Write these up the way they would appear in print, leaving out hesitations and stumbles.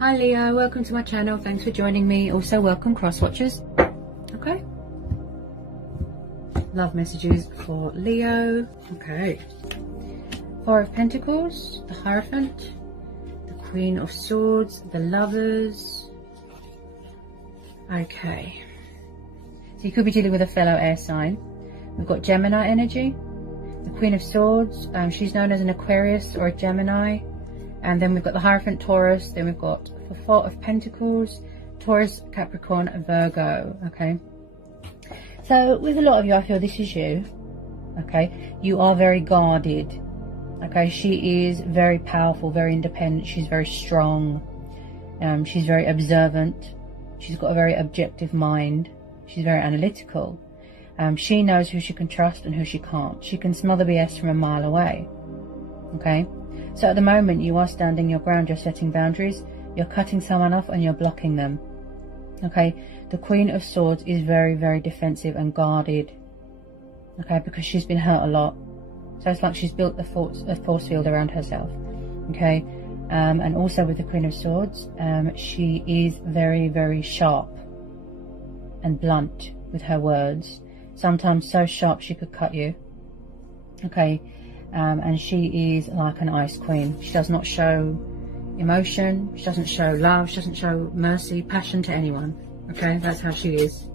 Hi Leo, welcome to my channel. Thanks for joining me. Also welcome cross watchers. Okay. Love messages for Leo. Okay. Four of Pentacles, the Hierophant, the Queen of Swords, the Lovers. Okay. So you could be dealing with a fellow air sign. We've got Gemini energy, the Queen of Swords. She's known as an Aquarius or a Gemini. And then we've got the Hierophant, Taurus. Then we've got the Four of Pentacles, Taurus, Capricorn, and Virgo. Okay. So with a lot of you, I feel this is you. Okay. You are very guarded. Okay. She is very powerful, very independent. She's very strong. She's very observant. She's got a very objective mind. She's very analytical. She knows who she can trust and who she can't. She can smell the BS from a mile away. Okay. So at the moment you are standing your ground, you're setting boundaries, you're cutting someone off and you're blocking them. Okay, the Queen of Swords is very, very defensive and guarded. Okay, because she's been hurt a lot. So it's like she's built a force field around herself. Okay, and also with the Queen of Swords, she is very, very sharp and blunt with her words. Sometimes so sharp she could cut you. Okay. And she is like an ice queen. She does not show emotion, she doesn't show love, she doesn't show mercy, passion to anyone. Okay, that's how she is.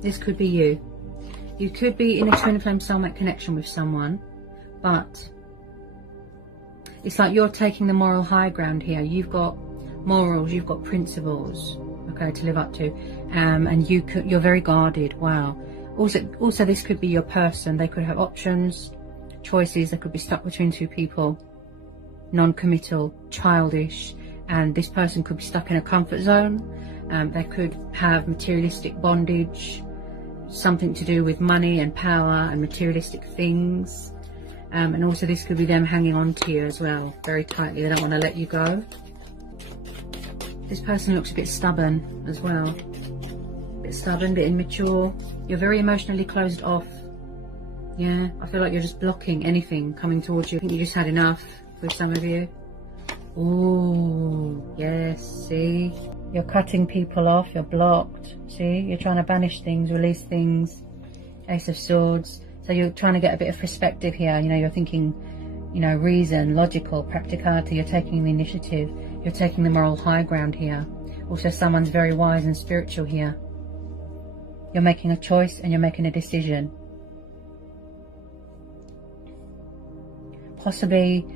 This could be you. You could be in a twin flame soulmate connection with someone, but it's like you're taking the moral high ground here. You've got morals, you've got principles, okay, to live up to, and you're very guarded. Wow. Also, this could be your person. They could have options, choices. They could be stuck between two people, non-committal, childish, and this person could be stuck in a comfort zone. They could have materialistic bondage, something to do with money and power and materialistic things. And also this could be them hanging on to you as well, very tightly. They don't want to let you go. This person looks a bit stubborn as well. A bit stubborn, a bit immature. You're very emotionally closed off. Yeah, I feel like you're just blocking anything coming towards you. I think you just had enough with some of you. Oh, yes, see? You're cutting people off, you're blocked. See, you're trying to banish things, release things. Ace of Swords. So you're trying to get a bit of perspective here. You know, you're thinking, you know, reason, logical, practicality. You're taking the initiative. You're taking the moral high ground here. Also, someone's very wise and spiritual here. You're making a choice and you're making a decision. Possibly,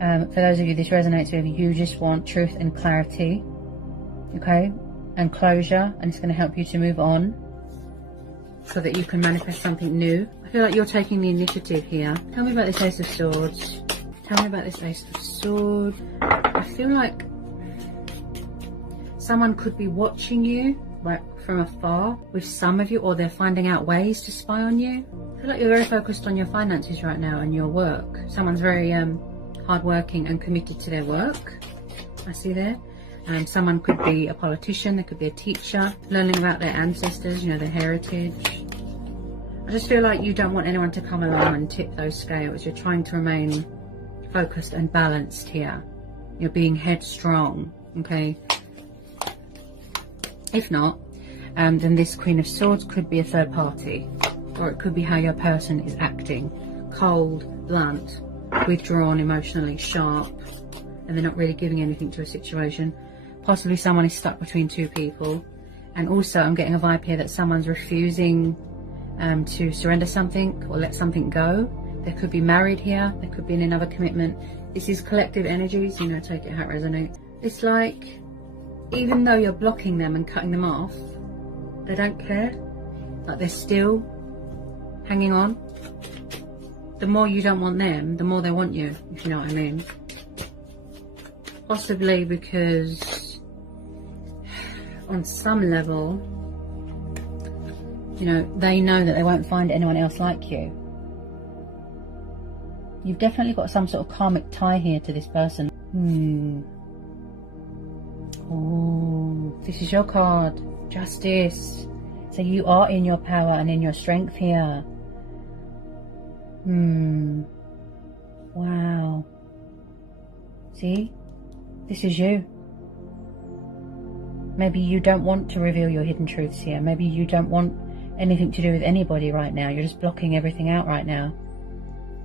for those of you this resonates with, you just want truth and clarity. Okay? And closure. And it's going to help you to move on, so that you can manifest something new. I feel like you're taking the initiative here. Tell me about this Ace of Swords. Tell me about this Ace of Swords. I feel like someone could be watching you, like from afar, with some of you, or they're finding out ways to spy on you. I feel like you're very focused on your finances right now and your work. Someone's very hardworking and committed to their work. I see there. Someone could be a politician, they could be a teacher, learning about their ancestors, you know, their heritage. I just feel like you don't want anyone to come along and tip those scales. You're trying to remain focused and balanced here. You're being headstrong, okay? If not, then this Queen of Swords could be a third party, or it could be how your person is acting. Cold, blunt, withdrawn emotionally, sharp, and they're not really giving anything to a situation. Possibly someone is stuck between two people. And also I'm getting a vibe here that someone's refusing to surrender something or let something go. They could be married here. They could be in another commitment. This is collective energies, you know, take it how it resonates. It's like, even though you're blocking them and cutting them off, they don't care. Like they're still hanging on. The more you don't want them, the more they want you, if you know what I mean. Possibly because on some level, you know, they know that they won't find anyone else like you. You've definitely got some sort of karmic tie here to this person. Oh, this is your card. Justice. So you are in your power and in your strength here. Wow. See? This is you. Maybe you don't want to reveal your hidden truths here. Maybe you don't want anything to do with anybody right now. You're just blocking everything out right now.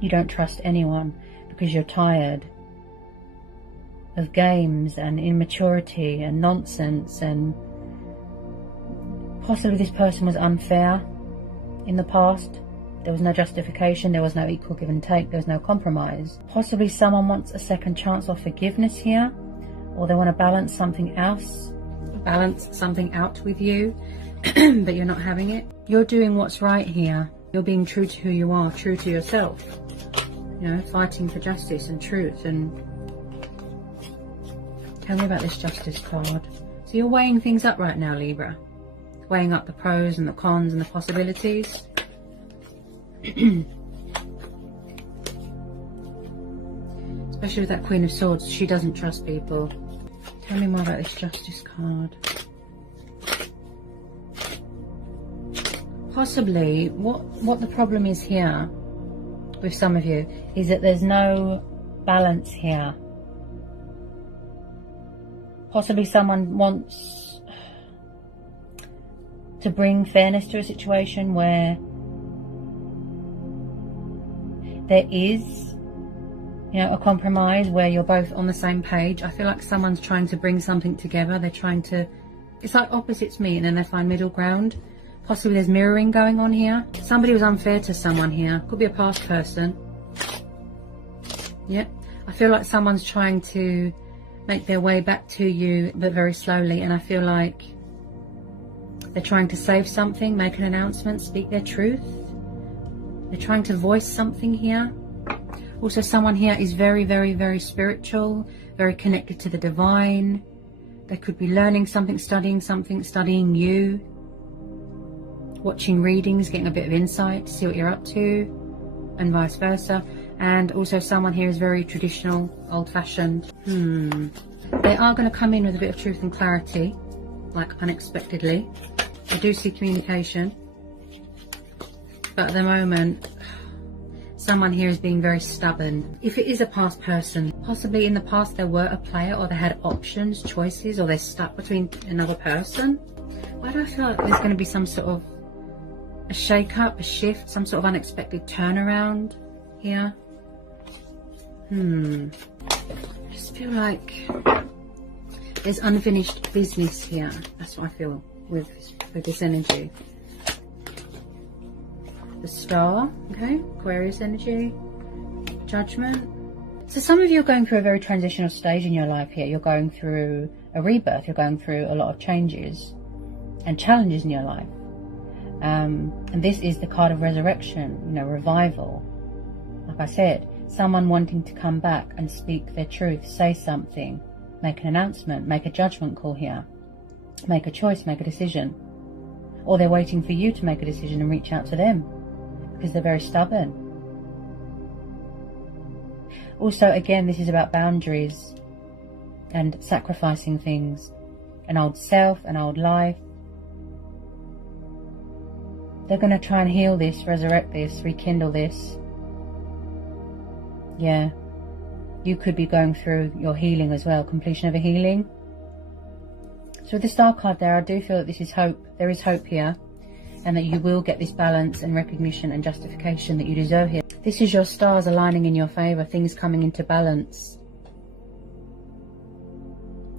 You don't trust anyone because you're tired of games and immaturity and nonsense, and possibly this person was unfair in the past. There was no justification, there was no equal give and take, there was no compromise. Possibly someone wants a second chance or forgiveness here, or they want to balance something else, balance something out with you, but you're not having it. You're doing what's right here. You're being true to who you are, true to yourself. You know, fighting for justice and truth. And tell me about this Justice card. So you're weighing things up right now, Libra. Weighing up the pros and the cons and the possibilities. Especially with that Queen of Swords, she doesn't trust people. Tell me more about this Justice card. Possibly, what the problem is here with some of you is that there's no balance here. Possibly someone wants to bring fairness to a situation where there is, you know, a compromise where you're both on the same page. I feel like someone's trying to bring something together. They're trying to, it's like opposites meet and then they find middle ground. Possibly there's mirroring going on here. Somebody was unfair to someone here. Could be a past person. Yeah. I feel like someone's trying to make their way back to you, but very slowly. And I feel like they're trying to save something, make an announcement, speak their truth. They're trying to voice something here. Also, someone here is very, very, very spiritual, very connected to the divine. They could be learning something, studying you. Watching readings, getting a bit of insight to see what you're up to, and vice versa. And also someone here is very traditional, old-fashioned. They are going to come in with a bit of truth and clarity, like unexpectedly. I do see communication, but at the moment someone here is being very stubborn. If it is a past person, possibly in the past there were a player, or they had options, choices, or they're stuck between another person. Why do I feel like there's going to be some sort of a shake-up, a shift, some sort of unexpected turnaround here? I just feel like there's unfinished business here. That's what I feel with this energy. The Star, okay, Aquarius energy, Judgment. So some of you are going through a very transitional stage in your life here. You're going through a rebirth. You're going through a lot of changes and challenges in your life. And this is the card of resurrection, you know, revival. Like I said, someone wanting to come back and speak their truth, say something, make an announcement, make a judgment call here, make a choice, make a decision. Or they're waiting for you to make a decision and reach out to them because they're very stubborn. Also, again, this is about boundaries and sacrificing things, an old self, an old life. They're going to try and heal this, resurrect this, rekindle this. Yeah. You could be going through your healing as well, completion of a healing. So with the Star card there, I do feel that this is hope. There is hope here. And that you will get this balance and recognition and justification that you deserve here. This is your stars aligning in your favour, things coming into balance.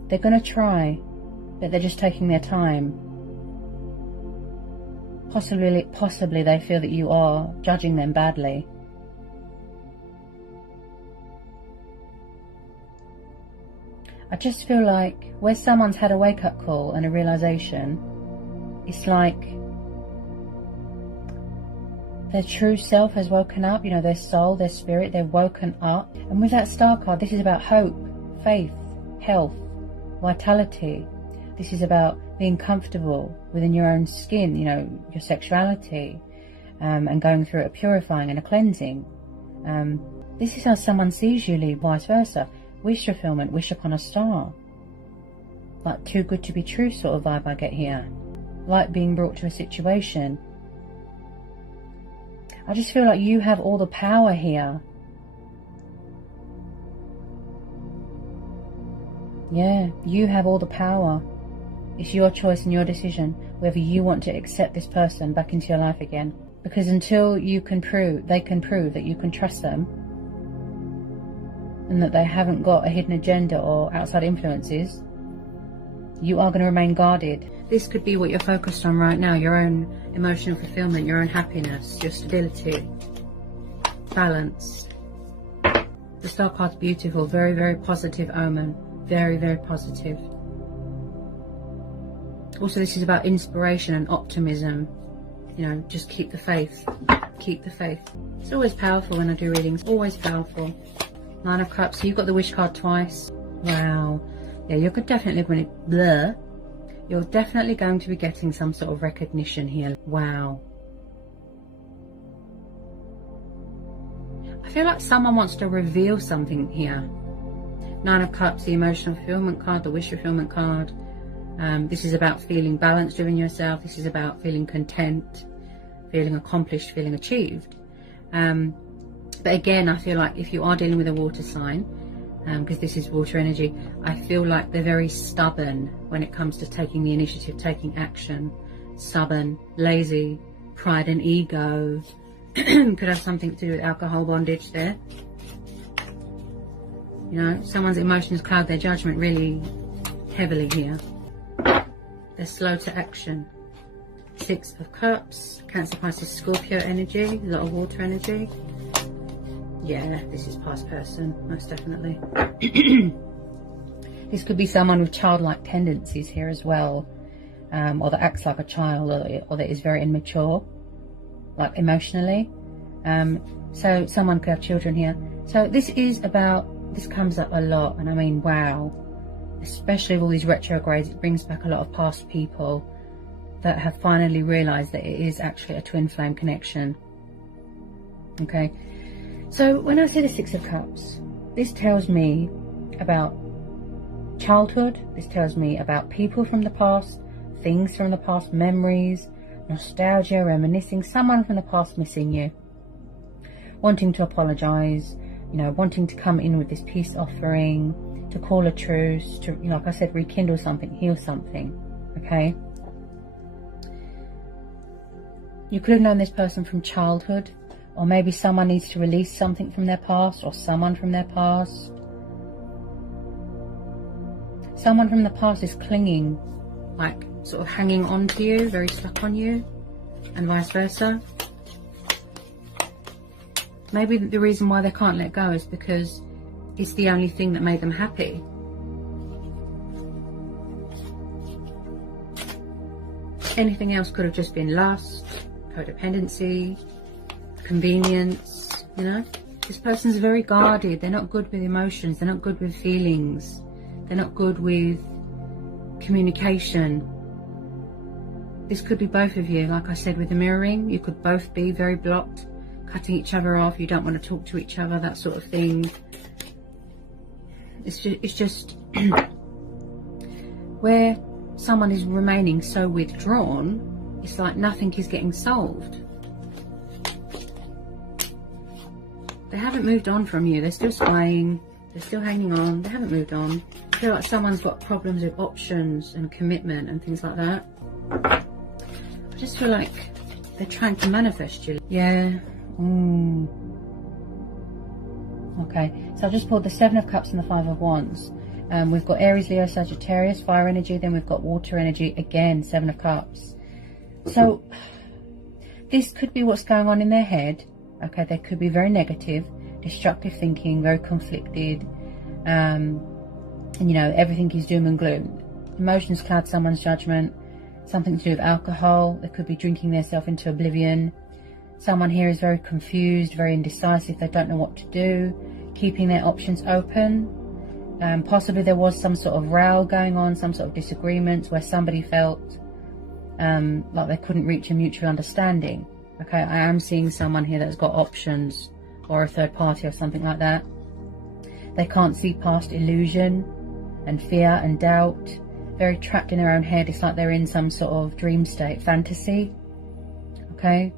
They're going to try, but they're just taking their time. Possibly they feel that you are judging them badly. I just feel like where someone's had a wake-up call and a realisation, it's like their true self has woken up, you know, their soul, their spirit, they've woken up. And with that Star card, this is about hope, faith, health, vitality. This is about being comfortable within your own skin, you know, your sexuality, and going through a purifying and a cleansing. This is how someone sees you, vice versa. Wish fulfillment, wish upon a star. like too good to be true sort of vibe I get here. Like being brought to a situation. I just feel like you have all the power here. Yeah, you have all the power. It's your choice and your decision whether you want to accept this person back into your life again. Because until they can prove that you can trust them and that they haven't got a hidden agenda or outside influences, you are going to remain guarded. This could be what you're focused on right now, your own emotional fulfillment, your own happiness, your stability, balance. The star card's beautiful, very, very positive omen. Very, very positive. Also, this is about inspiration and optimism. You know, just keep the faith. Keep the faith. It's always powerful when I do readings. Always powerful. Nine of Cups. So you've got the wish card twice. Wow. Yeah, you're definitely going to... Blur. You're definitely going to be getting some sort of recognition here. Wow. I feel like someone wants to reveal something here. Nine of Cups, the emotional fulfillment card, the wish fulfillment card. This is about feeling balanced within yourself. This is about feeling content, feeling accomplished, feeling achieved. But again, I feel like if you are dealing with a water sign, because this is water energy, I feel like they're very stubborn when it comes to taking the initiative, taking action. Stubborn, lazy, pride and ego. Could have something to do with alcohol bondage there. You know, someone's emotions cloud their judgment really heavily here. They're slow to action. Six of Cups, Cancer, Pisces, Scorpio energy, a lot of water energy. Yeah, this is past person, most definitely. This could be someone with childlike tendencies here as well, or that acts like a child, or that is very immature, like emotionally. So someone could have children here. So this is about, this comes up a lot, and I mean, wow. Especially with all these retrogrades, it brings back a lot of past people that have finally realised that it is actually a twin flame connection. Okay, so when I say the Six of Cups, this tells me about childhood, this tells me about people from the past, things from the past, memories, nostalgia, reminiscing, someone from the past missing you, wanting to apologise, you know, wanting to come in with this peace offering, to call a truce, to, you know, like I said, rekindle something, heal something. Okay, you could have known this person from childhood, or maybe someone needs to release something from their past, or someone from their past. Someone from the past is clinging, like sort of hanging on to you, very stuck on you, and vice versa. Maybe the reason why they can't let go is because it's the only thing that made them happy. Anything else could have just been lust, codependency, convenience, you know. This person's very guarded. They're not good with emotions. They're not good with feelings. They're not good with communication. This could be both of you. Like I said, with the mirroring, you could both be very blocked, cutting each other off. You don't want to talk to each other, that sort of thing. It's just where someone is remaining so withdrawn, it's like nothing is getting solved. They haven't moved on from you. They're still spying. They're still hanging on. They haven't moved on. I feel like someone's got problems with options and commitment and things like that. I just feel like they're trying to manifest you. Yeah. Okay, so I've just pulled the Seven of Cups and the Five of Wands. We've got Aries, Leo, Sagittarius, fire energy. Then we've got water energy, again, Seven of Cups. So this could be what's going on in their head. Okay, they could be very negative, destructive thinking, very conflicted. And you know, everything is doom and gloom. Emotions cloud someone's judgment. Something to do with alcohol. They could be drinking themselves into oblivion. Someone here is very confused, very indecisive. They don't know what to do, keeping their options open. Possibly there was some sort of row going on, some sort of disagreements where somebody felt like they couldn't reach a mutual understanding. Okay, I am seeing someone here that's got options, or a third party or something like that. They can't see past illusion and fear and doubt very trapped in their own head. It's like they're in some sort of dream state, fantasy. Okay,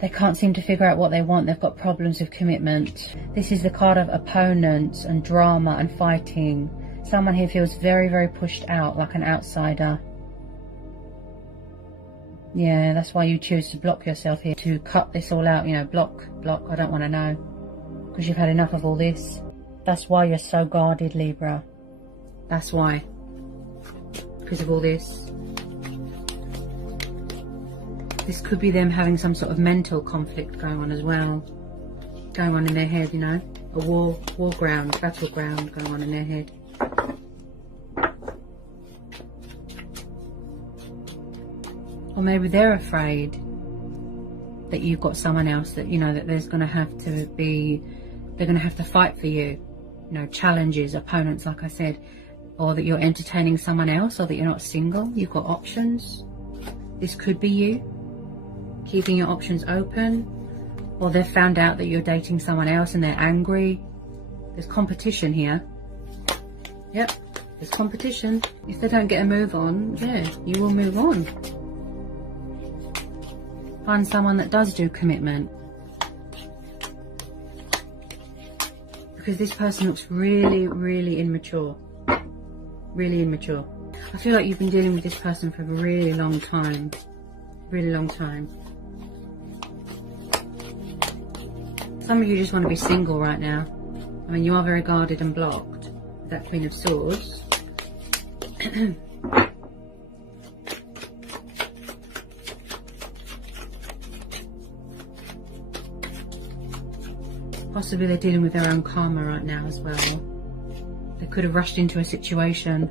they can't seem to figure out what they want. They've got problems with commitment. This is the card of opponents and drama and fighting. Someone here feels very, very pushed out, like an outsider. Yeah, that's why you choose to block yourself here, to cut this all out, you know, block, I don't want to know, because you've had enough of all this. That's why you're so guarded, Libra. That's why, because of all this. This could be them having some sort of mental conflict going on as well, going on in their head, you know, a war ground, battleground going on in their head. Or maybe they're afraid that you've got someone else, that, you know, that there's going to have to be, they're going to have to fight for you, you know, challenges, opponents, like I said, or that you're entertaining someone else, or that you're not single, you've got options. This could be you keeping your options open, or they've found out that you're dating someone else and they're angry. There's competition here. Yep, there's competition. If they don't get a move on, yeah, you will move on. Find someone that does do commitment, because this person looks really, really immature. Really immature. I feel like you've been dealing with this person for a really long time. Really long time. Some of you just want to be single right now. I mean, you are very guarded and blocked. That Queen of Swords. Possibly they're dealing with their own karma right now as well. They could have rushed into a situation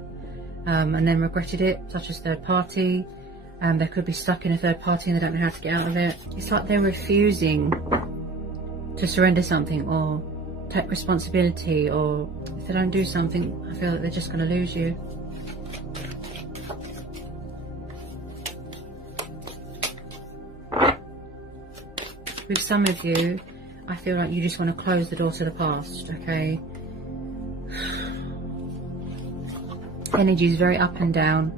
and then regretted it, such as third party. They could be stuck in a third party and they don't know how to get out of it. It's like they're refusing to surrender something or take responsibility, or if they don't do something, I feel like they're just going to lose you. With some of you, I feel like you just want to close the door to the past, okay? Energy is very up and down.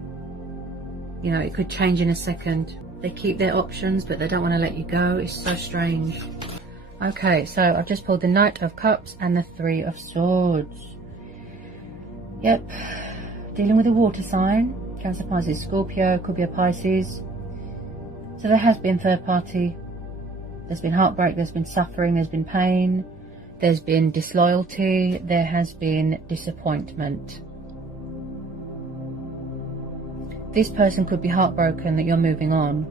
You know, it could change in a second. They keep their options, but they don't want to let you go. It's so strange. Okay, so I've just pulled the Knight of Cups and the Three of Swords. Yep, dealing with a water sign. Cancer, Pisces, Scorpio, could be a Pisces. So there has been third party. There's been heartbreak, there's been suffering, there's been pain, there's been disloyalty, there has been disappointment. This person could be heartbroken that you're moving on,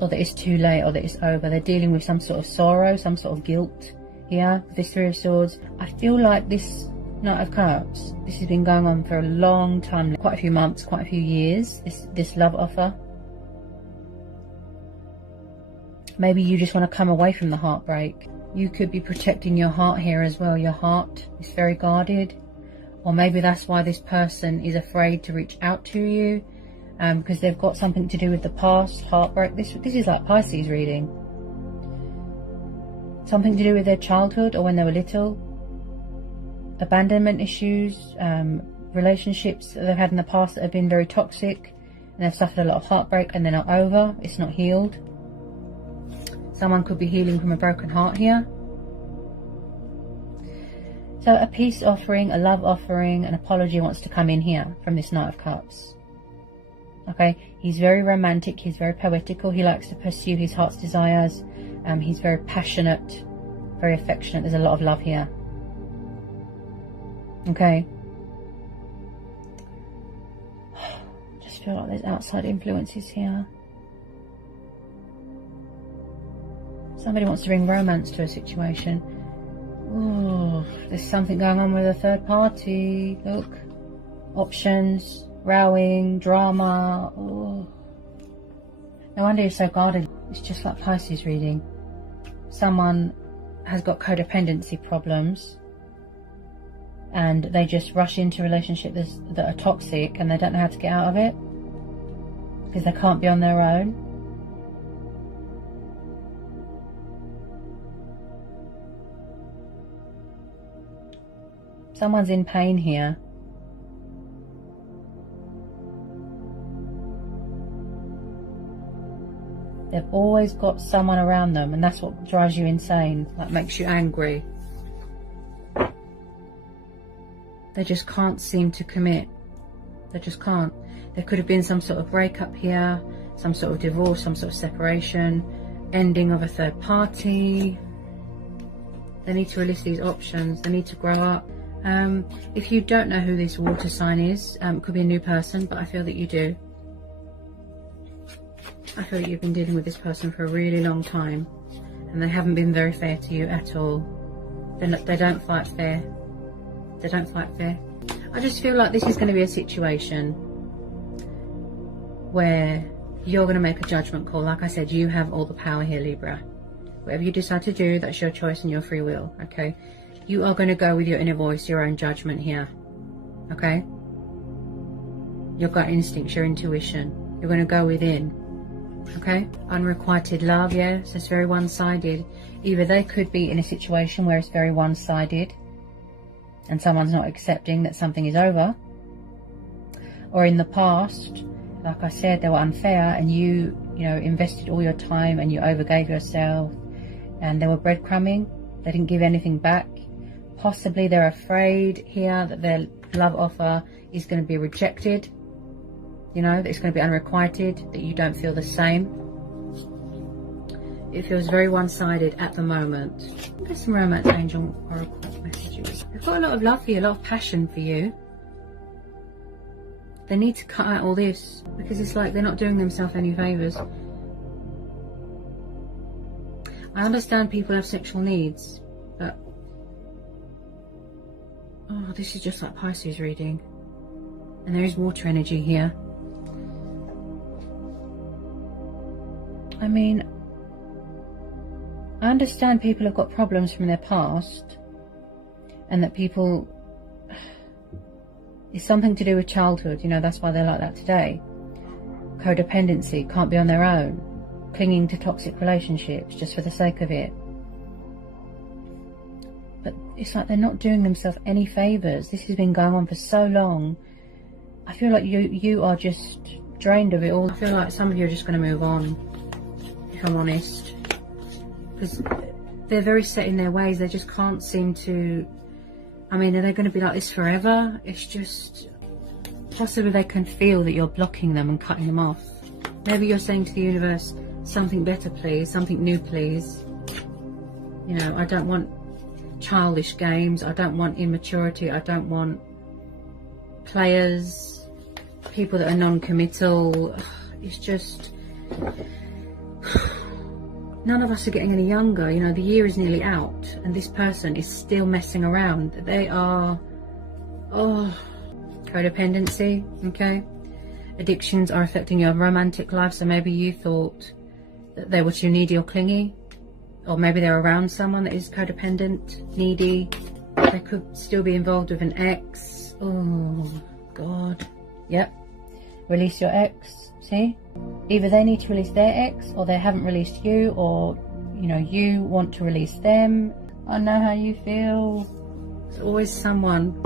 or that it's too late, or that it's over. They're dealing with some sort of sorrow, some sort of guilt here. This Three of Swords. I feel like this Knight of Cups, this has been going on for a long time, quite a few months, quite a few years, this love offer. Maybe you just want to come away from the heartbreak. You could be protecting your heart here as well. Your heart is very guarded. Or maybe that's why this person is afraid to reach out to you, because they've got something to do with the past, heartbreak. This is like Pisces reading. Something to do with their childhood or when they were little. Abandonment issues, relationships that they've had in the past that have been very toxic, and they've suffered a lot of heartbreak and they're not over. It's not healed. Someone could be healing from a broken heart here. So a peace offering, a love offering, an apology wants to come in here from this Knight of Cups. Okay, he's very romantic, he's very poetical, he likes to pursue his heart's desires. He's very passionate, very affectionate. There's a lot of love here. Okay. Just feel like there's outside influences here. Somebody wants to bring romance to a situation. Oh, there's something going on with a third party. Look. Options, rowing, drama. Oh. No wonder you're so guarded. It's just like Pisces reading. Someone has got codependency problems and they just rush into relationships that are toxic and they don't know how to get out of it because they can't be on their own. Someone's in pain here. They've always got someone around them, and that's what drives you insane, like makes you angry. They just can't seem to commit. They just can't. There could have been some sort of breakup here, some sort of divorce, some sort of separation, ending of a third party. They need to release these options. They need to grow up. If you don't know who this water sign is, it could be a new person, but I feel that you do. I feel that you've been dealing with this person for a really long time, and they haven't been very fair to you at all. They don't fight fair. They don't fight fair. I just feel like this is going to be a situation where you're going to make a judgment call. Like I said, you have all the power here, Libra. Whatever you decide to do, that's your choice and your free will, okay? You are going to go with your inner voice, your own judgment here, okay? Your gut instincts, your intuition. You're going to go within, okay? Unrequited love, yeah, so it's very one-sided. Either they could be in a situation where it's very one-sided and someone's not accepting that something is over, or in the past, like I said, they were unfair and you know, invested all your time and you overgave yourself, and they were breadcrumbing. They didn't give anything back. Possibly they're afraid here that their love offer is going to be rejected, you know, that it's going to be unrequited, that you don't feel the same. It feels very one-sided at the moment. There's some romance angel oracle messages. They've got a lot of love for you, a lot of passion for you. They need to cut out all this, because it's like they're not doing themselves any favours. I understand people have sexual needs, but oh, this is just like Pisces reading, and there is water energy here. I mean, I understand people have got problems from their past, and that people, it's something to do with childhood, you know, that's why they're like that today. Codependency, can't be on their own, clinging to toxic relationships just for the sake of it. But it's like they're not doing themselves any favours. This has been going on for so long. I feel like you are just drained of it all. I feel like some of you are just going to move on, if I'm honest, because they're very set in their ways. They just can't seem to, I mean, are they going to be like this forever? It's just, possibly they can feel that you're blocking them and cutting them off. Maybe you're saying to the universe, something better please, something new please. You know, I don't want childish games, I don't want immaturity, I don't want players, people that are non-committal. It's just, none of us are getting any younger. You know, the year is nearly out and this person is still messing around. They are, oh, codependency, okay? Addictions are affecting your romantic life, so maybe you thought that they were too needy or clingy, or maybe they're around someone that is codependent, needy. They could still be involved with an ex. Oh, God. Yep. Release your ex, see? Either they need to release their ex, or they haven't released you, or, you know, you want to release them. I know how you feel. There's always someone,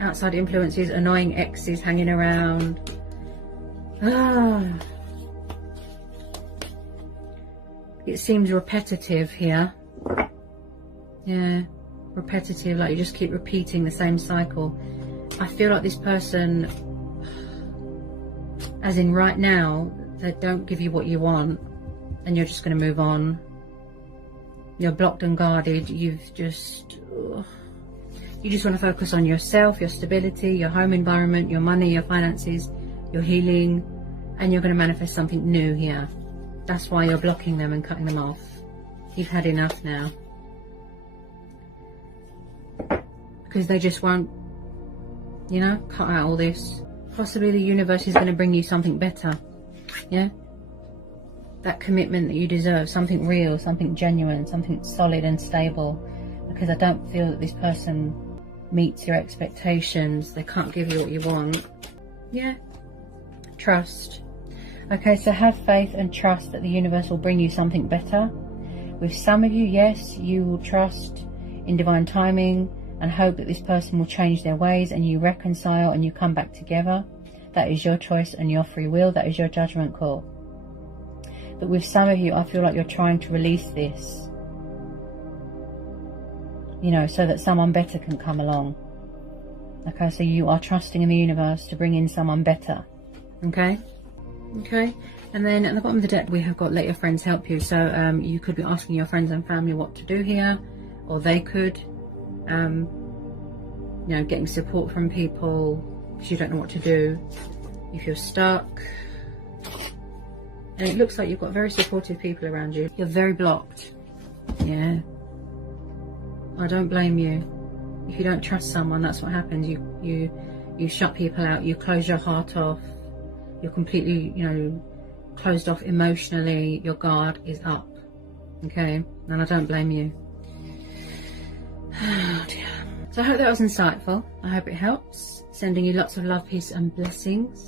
outside influences, annoying exes hanging around. Ah. It seems repetitive here. Yeah, repetitive, like you just keep repeating the same cycle. I feel like this person, as in right now, they don't give you what you want and you're just going to move on. You're blocked and guarded. You just want to focus on yourself, your stability, your home environment, your money, your finances, your healing, and you're going to manifest something new here. That's why you're blocking them and cutting them off. You've had enough now. Because they just won't, you know, cut out all this. Possibly the universe is going to bring you something better. Yeah? That commitment that you deserve. Something real, something genuine, something solid and stable. Because I don't feel that this person meets your expectations. They can't give you what you want. Yeah? Trust. Okay, so have faith and trust that the universe will bring you something better. With some of you, yes, you will trust in divine timing and hope that this person will change their ways and you reconcile and you come back together. That is your choice and your free will. That is your judgment call. But with some of you, I feel like you're trying to release this, you know, so that someone better can come along. Okay, so you are trusting in the universe to bring in someone better. Okay? Okay. And then at the bottom of the deck, we have got let your friends help you. So you could be asking your friends and family what to do here, or they could, you know, getting support from people because you don't know what to do if you're stuck. And it looks like you've got very supportive people around you. You're very blocked. Yeah. I don't blame you. If you don't trust someone, that's what happens. You shut people out. You close your heart off. You're completely, you know, closed off emotionally. Your guard is up. Okay? And I don't blame you. Oh dear. So I hope that was insightful. I hope it helps. Sending you lots of love, peace and blessings.